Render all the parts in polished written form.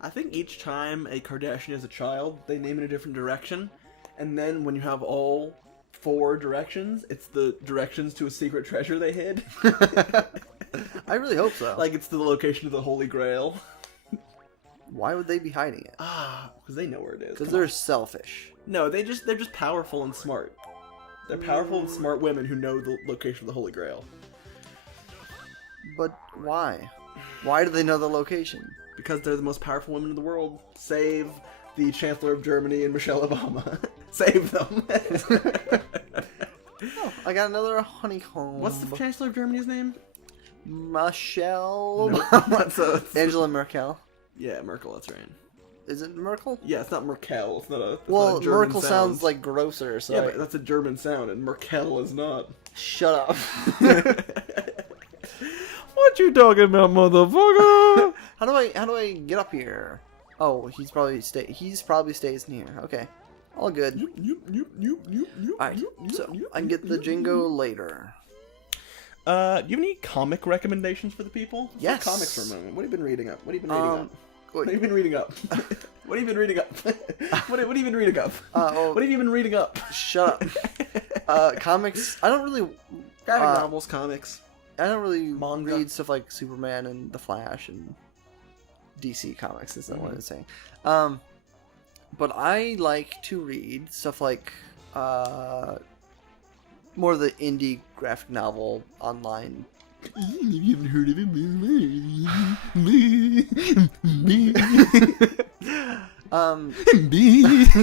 I think each time a Kardashian is a child, they name it a different direction. And then when you have all 4 directions, it's the directions to a secret treasure they hid. I really hope so. Like it's the location of the Holy Grail. Why would they be hiding it? Because they know where it is. Because they're selfish. No, they're just powerful and smart. They're powerful and smart women who know the location of the Holy Grail. But why? Why do they know the location? Because they're the most powerful women in the world. Save the Chancellor of Germany and Michelle Obama. Save them. Oh, I got another honeycomb. What's the Chancellor of Germany's name? Michelle. No, Angela Merkel. Yeah, Merkel, that's right. Is it Merkel? Yeah, it's not Merkel. It's not a. Well, not a German Merkel sound. sounds like grosser. So yeah, but that's a German sound, and Merkel is not. Shut up. What you talking about, motherfucker? How do I get up here? Oh, he probably stays in here. Okay, all good. Alright, so I can get the Jingo later. Do you have any comic recommendations for the people? Let's Yes. talk comics for a moment. What have you been reading up? What have you been reading up? What What have you been reading up? What have you been reading up? What have you been reading up? What have you been reading up? Shut up. Comics. I don't really. Graphic novels, comics. I don't really Manga. read stuff like Superman and The Flash and DC comics. Is what I'm saying. But I like to read stuff like more of the indie graphic novel online. You haven't heard of it?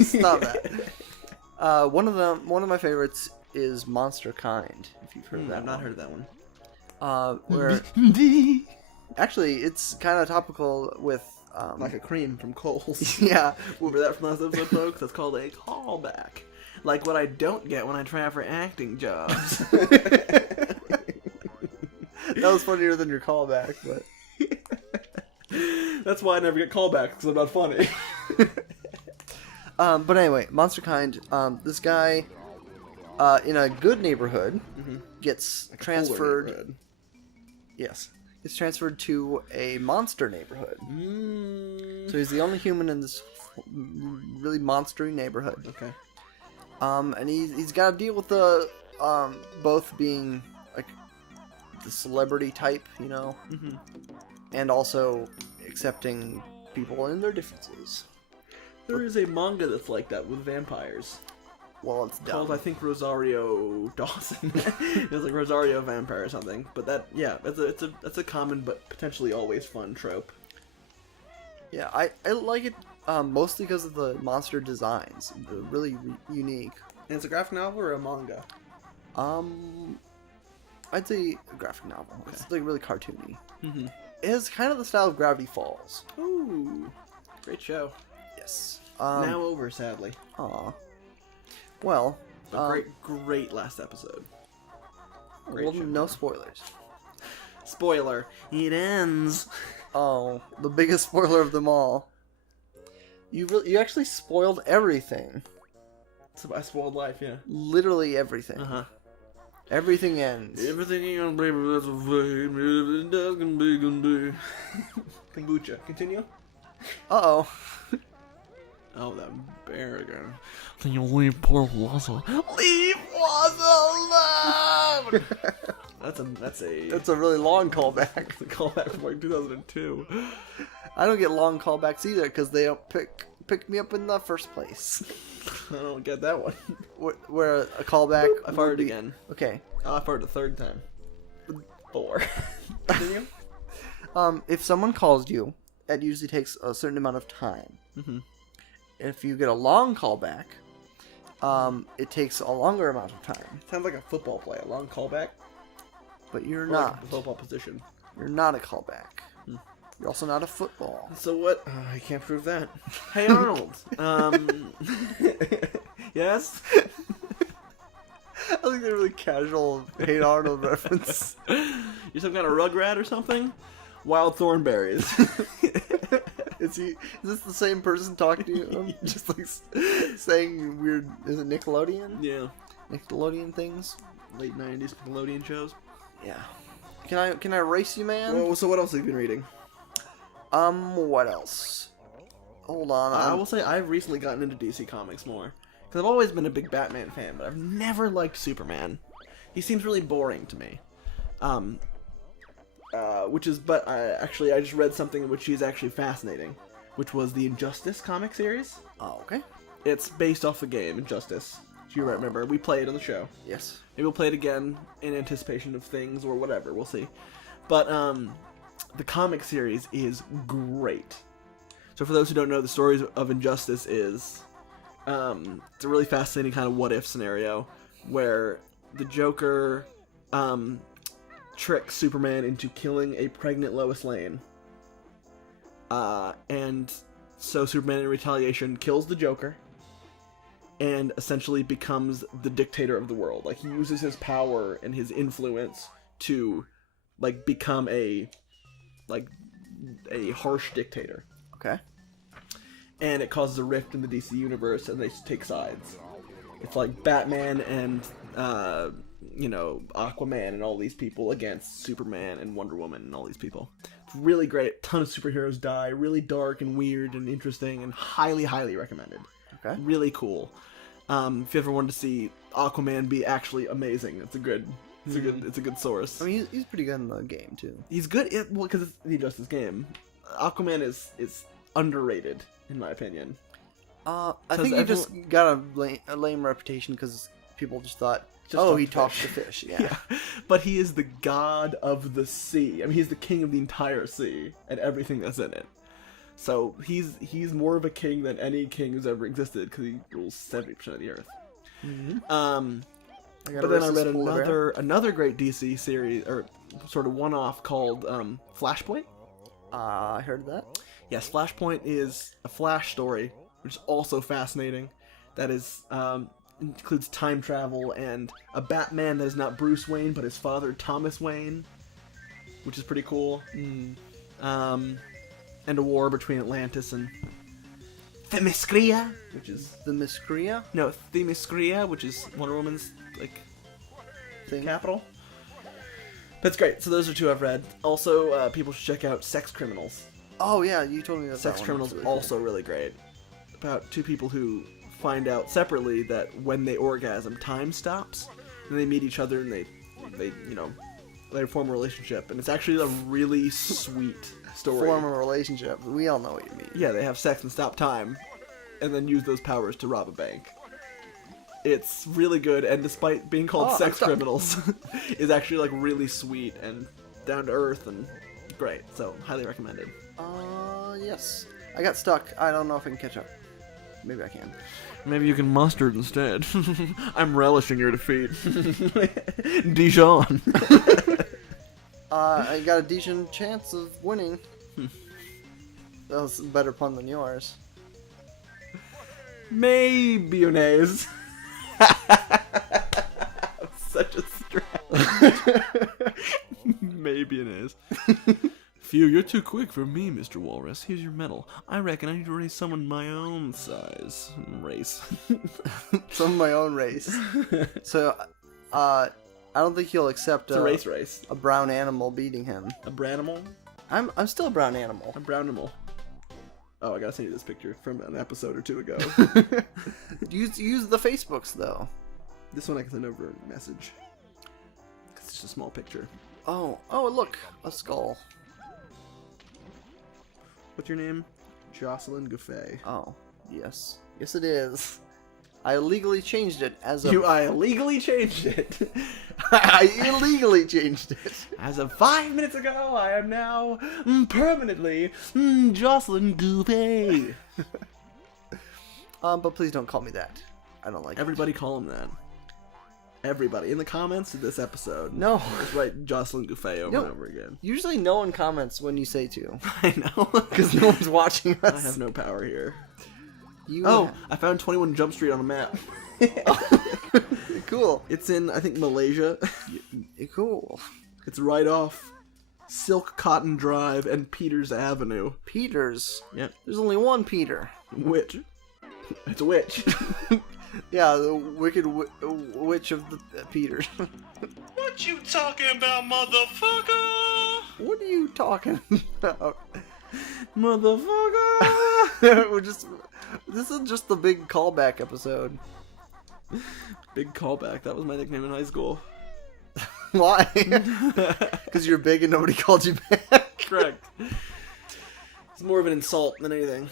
Stop that. One of my favorites is Monster Kind. If you've heard of that, I've not heard of that one. Where actually it's kind of topical with Like a cream from Kohl's. yeah. Remember that from last episode, folks? That's called a callback. Like what I don't get when I try out for acting jobs. That was funnier than your callback, but That's why I never get callbacks, because I'm not funny. but anyway, Monster Kind. This guy in a good neighborhood gets transferred. Yes, gets transferred to a monster neighborhood. So he's the only human in this really monstery neighborhood. Okay. And he's got to deal with the both being like the celebrity type, you know, and also accepting people and their differences. There is a manga that's like that with vampires. Well, it's dumb. Called, I think, Rosario Dawson. It was like Rosario Vampire or something. But that, yeah, that's a common but potentially always fun trope. Yeah, I like it mostly because of the monster designs. They're really unique. And it's a graphic novel or a manga? I'd say a graphic novel. Okay. It's like really cartoony. Mm-hmm. It has kind of the style of Gravity Falls. Ooh, great show. Yes. Now over, sadly. Aw. Well. But great last episode. Great show. No spoilers. Spoiler. It ends. Oh, the biggest spoiler of them all. You actually spoiled everything. So I spoiled life, yeah. Literally everything. Uh-huh. Everything ends. Everything ain't gonna be that's a flame. Everything does gonna be. Kombucha. Continue. Uh-oh. Oh, that bear again. Then you leave poor Wazzle. Leave Wazzle alone! That's That's a really long callback. a callback from like 2002. I don't get long callbacks either because they don't pick me up in the first place. I don't get that one. Where a callback. I farted again. Okay. Oh, I farted a third time. 4. Continue. If someone calls you, that usually takes a certain amount of time. Mm-hmm. If you get a long callback, it takes a longer amount of time. Sounds like a football play, a long callback. But you're Or not. like a football position. You're not a callback. You're also not a football. So what? I can't prove that. Hey Arnold. Yes. I think they're really casual Hey Arnold reference. You're some kind of rugrat or something? Wild thornberries. Is this the same person talking to you? Just like saying weird. Is it Nickelodeon? Yeah. Nickelodeon things. Late 90s Nickelodeon shows. Yeah. Can I race you, man? Well, so what else have you been reading? What else? hold on. I will say I've recently gotten into DC Comics more. Because I've always been a big Batman fan, but I've never liked Superman. He seems really boring to me. Actually, I just read something in which he's actually fascinating, which was the Injustice comic series. Oh, okay. It's based off the game, Injustice. You remember, we played on the show. Yes. Maybe we'll play it again in anticipation of things or whatever, we'll see. But, the comic series is great. So for those who don't know, the story of Injustice is, it's a really fascinating kind of what-if scenario, where the Joker, tricks Superman into killing a pregnant Lois Lane. And so Superman in retaliation kills the Joker and essentially becomes the dictator of the world. Like, he uses his power and his influence to, like, become a harsh dictator. Okay. And it causes a rift in the DC universe, and they take sides. It's like Batman and, Aquaman and all these people against Superman and Wonder Woman and all these people. It's really great. A ton of superheroes die. Really dark and weird and interesting, and highly, highly recommended. Okay. Really cool. If you ever wanted to see Aquaman be actually amazing, it's a good source. I mean, he's pretty good in the game too. He's good, because it's the Injustice game. Aquaman is underrated, in my opinion. I think he just got a lame reputation because people just thought, he talks to fish. Yeah. But he is the god of the sea. I mean, he's the king of the entire sea and everything that's in it. So he's more of a king than any king who's ever existed because he rules 70% of the earth. Mm-hmm. But then I read another great DC series, or sort of one-off, called Flashpoint. I heard that. Yes, Flashpoint is a Flash story, which is also fascinating. That is includes time travel and a Batman that is not Bruce Wayne but his father Thomas Wayne, which is pretty cool. And a war between Atlantis and Themyscira, which is Themyscira? No, Themyscira, which is Wonder Woman's capital. That's great. So those are two I've read. Also, people should check out Sex Criminals. Oh yeah, you told me that. Sex Criminals really also cool. Really great. About two people who find out separately that when they orgasm, time stops, and they meet each other and they form a relationship, and it's actually a really sweet story. Form a relationship. We all know what you mean. Yeah, they have sex and stop time, and then use those powers to rob a bank. It's really good, and despite being called Sex Criminals, is actually like really sweet and down to earth and great. So highly recommended. Yes. I got stuck. I don't know if I can catch up. Maybe I can. Maybe you can mustard instead. I'm relishing your defeat. Dijon. I got a decent chance of winning. That was a better pun than yours. Mayonnaise. Such a stretch. Mayonnaise. Phew, you're too quick for me, Mr. Walrus. Here's your medal. I reckon I need to raise someone my own size. Race. Some of my own race. So, I don't think he'll accept it's a race. A brown animal beating him. A branimal? I'm still a brown animal. A brownimal. Oh, I gotta send you this picture from an episode or two ago. Use the Facebooks, though. This one I can send over a message. It's just a small picture. Oh, look. A skull. What's your name? Jocelyn Gouffet. Oh, yes. Yes, it is. I illegally changed it as of... I illegally changed it. I illegally changed it. As of 5 minutes ago, I am now permanently Jocelyn Gouffet. But please don't call me that. I don't like Everybody call him that. Everybody. In the comments of this episode. No. Just write Jocelyn Gouffet over and over again. Usually no one comments when you say to. I know. Because no one's watching us. I have no power here. I found 21 Jump Street on a map. Cool. It's in, I think, Malaysia. Cool. It's right off Silk Cotton Drive and Peters Avenue. Peters? Yep. There's only one Peter. Witch. It's a witch. Yeah, the wicked witch of the Peters. What you talking about, motherfucker? What are you talking about? Motherfucker! This is just the big callback episode. Big callback. That was my nickname in high school. Why? Because you're big and nobody called you back. Correct. It's more of an insult than anything.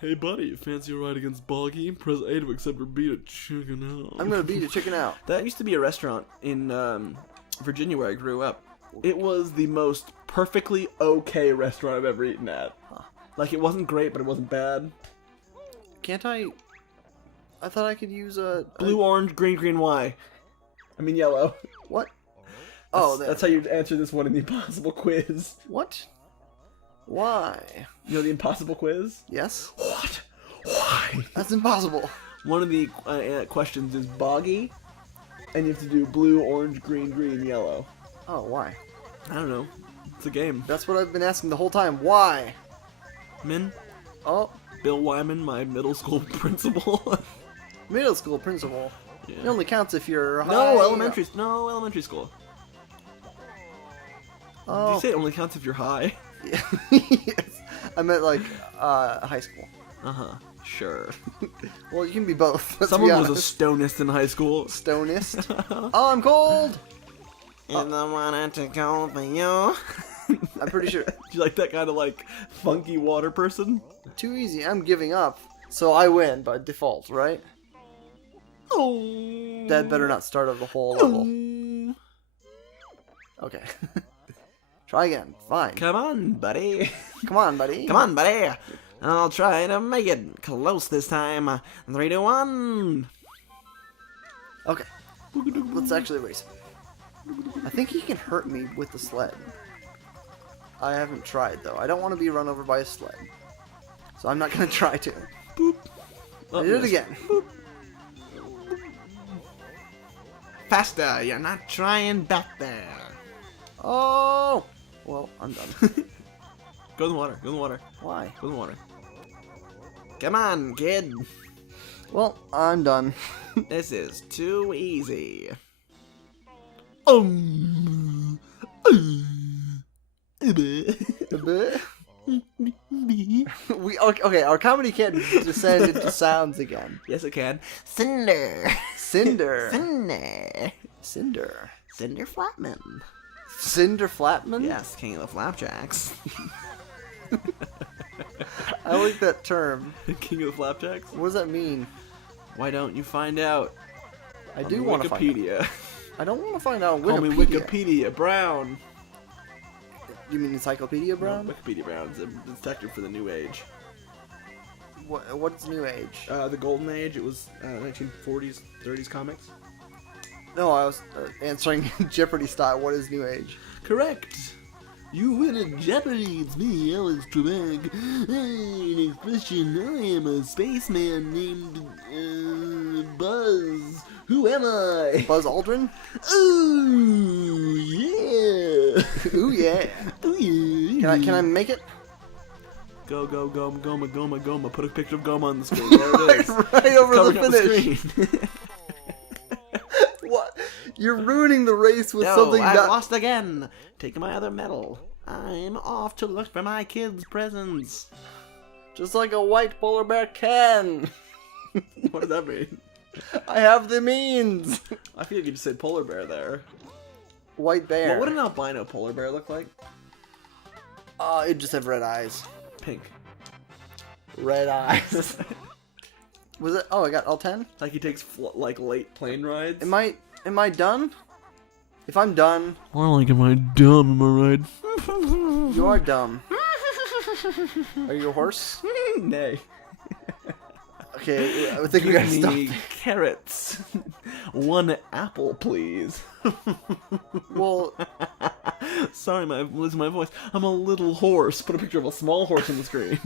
Hey, buddy, fancy a ride against Boggy? Press A to accept or B to chicken out. I'm gonna beat a chicken out. That used to be a restaurant in Virginia where I grew up. It was the most perfectly okay restaurant I've ever eaten at. Like, it wasn't great, but it wasn't bad. Can't I thought I could use a... Blue, orange, green, green, Y. I mean yellow. What? That's how you answer this one in the impossible quiz. What? Why? You know the impossible quiz? Yes? What? Why? That's impossible. One of the questions is boggy, and you have to do blue, orange, green, green, yellow. Oh, why? I don't know. It's a game. That's what I've been asking the whole time. Why? Min? Oh, Bill Wyman, my middle school principal. middle school principal. Yeah. It only counts if you're high. No elementary school. Oh. Did you say it only counts if you're high? Yes. I meant like high school. Sure. Well, you can be both. Let's Someone be was a honest. stonist in high school. Stonist. Oh, I'm cold. And I wanted to go for you. I'm pretty sure. Do you like that kind of like funky water person? Too easy. I'm giving up. So I win by default, right? Oh. That better not start over the whole level. Okay. Try again. Fine. Come on, buddy. Come on, buddy. Come on, buddy. I'll try to make it close this time. 3, 2, 1. Okay. Let's actually race him. I think he can hurt me with the sled. I haven't tried, though. I don't want to be run over by a sled. So I'm not going to try to. Boop. I did it again. Boop. Faster, you're not trying back there. Oh! Well, I'm done. Go in the water, go in the water, Why? go in the water. Come on, kid. Well, I'm done. This is too easy. Okay, our comedy can't descend into sounds again. Yes, it can. Cinder. Cinder. Cinder. Cinder. Cinder Flapman. Cinder Flapman? Yes, king of the Flapjacks. I like that term. King of the Flapjacks? What does that mean? Why don't you find out? I do want to find out. Wikipedia. I don't want to find out on Call me Wikipedia. Wikipedia Brown. You mean Encyclopedia Brown? No, Wikipedia Brown's a detective for the New Age. What's New Age? The Golden Age. It was 1940s, 30s comics. No, I was answering Jeopardy style. What is New Age? Correct. You win at Jeopardy. It's me, Alex Trebek. Next question. I am a spaceman named Buzz. Who am I? Buzz Aldrin? Ooh, yeah. Ooh, yeah. Ooh, yeah. Can I make it? Go, go, go, Goma, Goma, Goma. Put a picture of Goma on the screen. There it is. Right over the Covering up finish. screen. What? You're ruining the race with No, something I that... lost again. Taking my other medal. I'm off to look for my kids' presents. Just like a white polar bear can. What does that mean? I have the means. I feel like you just said polar bear there. White bear. What would an albino polar bear look like? It just have red eyes. Pink. Red eyes. Was it? Oh, I got all 10? Like he takes like late plane rides. Am I done? If I'm done, More like, am I dumb? Am I right? you are dumb. Are you a horse? Nay. Okay, I think we gotta Give stop. me carrots. 1 apple, please. Well, Sorry, I'm losing my voice. I'm a little horse. Put a picture of a small horse on the screen.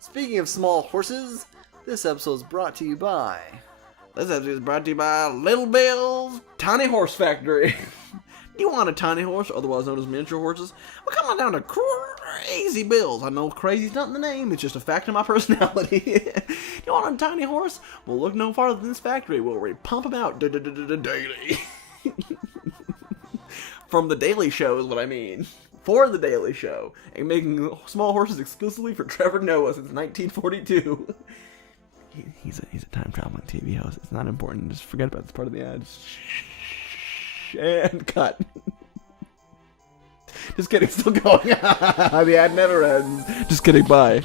speaking of small horses, this episode is brought to you by... This episode is brought to you by Little Bill's Tiny Horse Factory. Do you want a tiny horse, otherwise known as miniature horses? Well, come on down to Crazy Bill's. I know crazy's not in the name, it's just a fact of my personality. You want a tiny horse? Well, look no farther than this factory where we pump them out daily. From The Daily Show is what I mean. For The Daily Show. And making small horses exclusively for Trevor Noah since 1942. He's a time traveling TV host. It's not important. Just forget about this part of the ad. And cut. Just kidding, still going. The ad never ends. Just kidding, bye.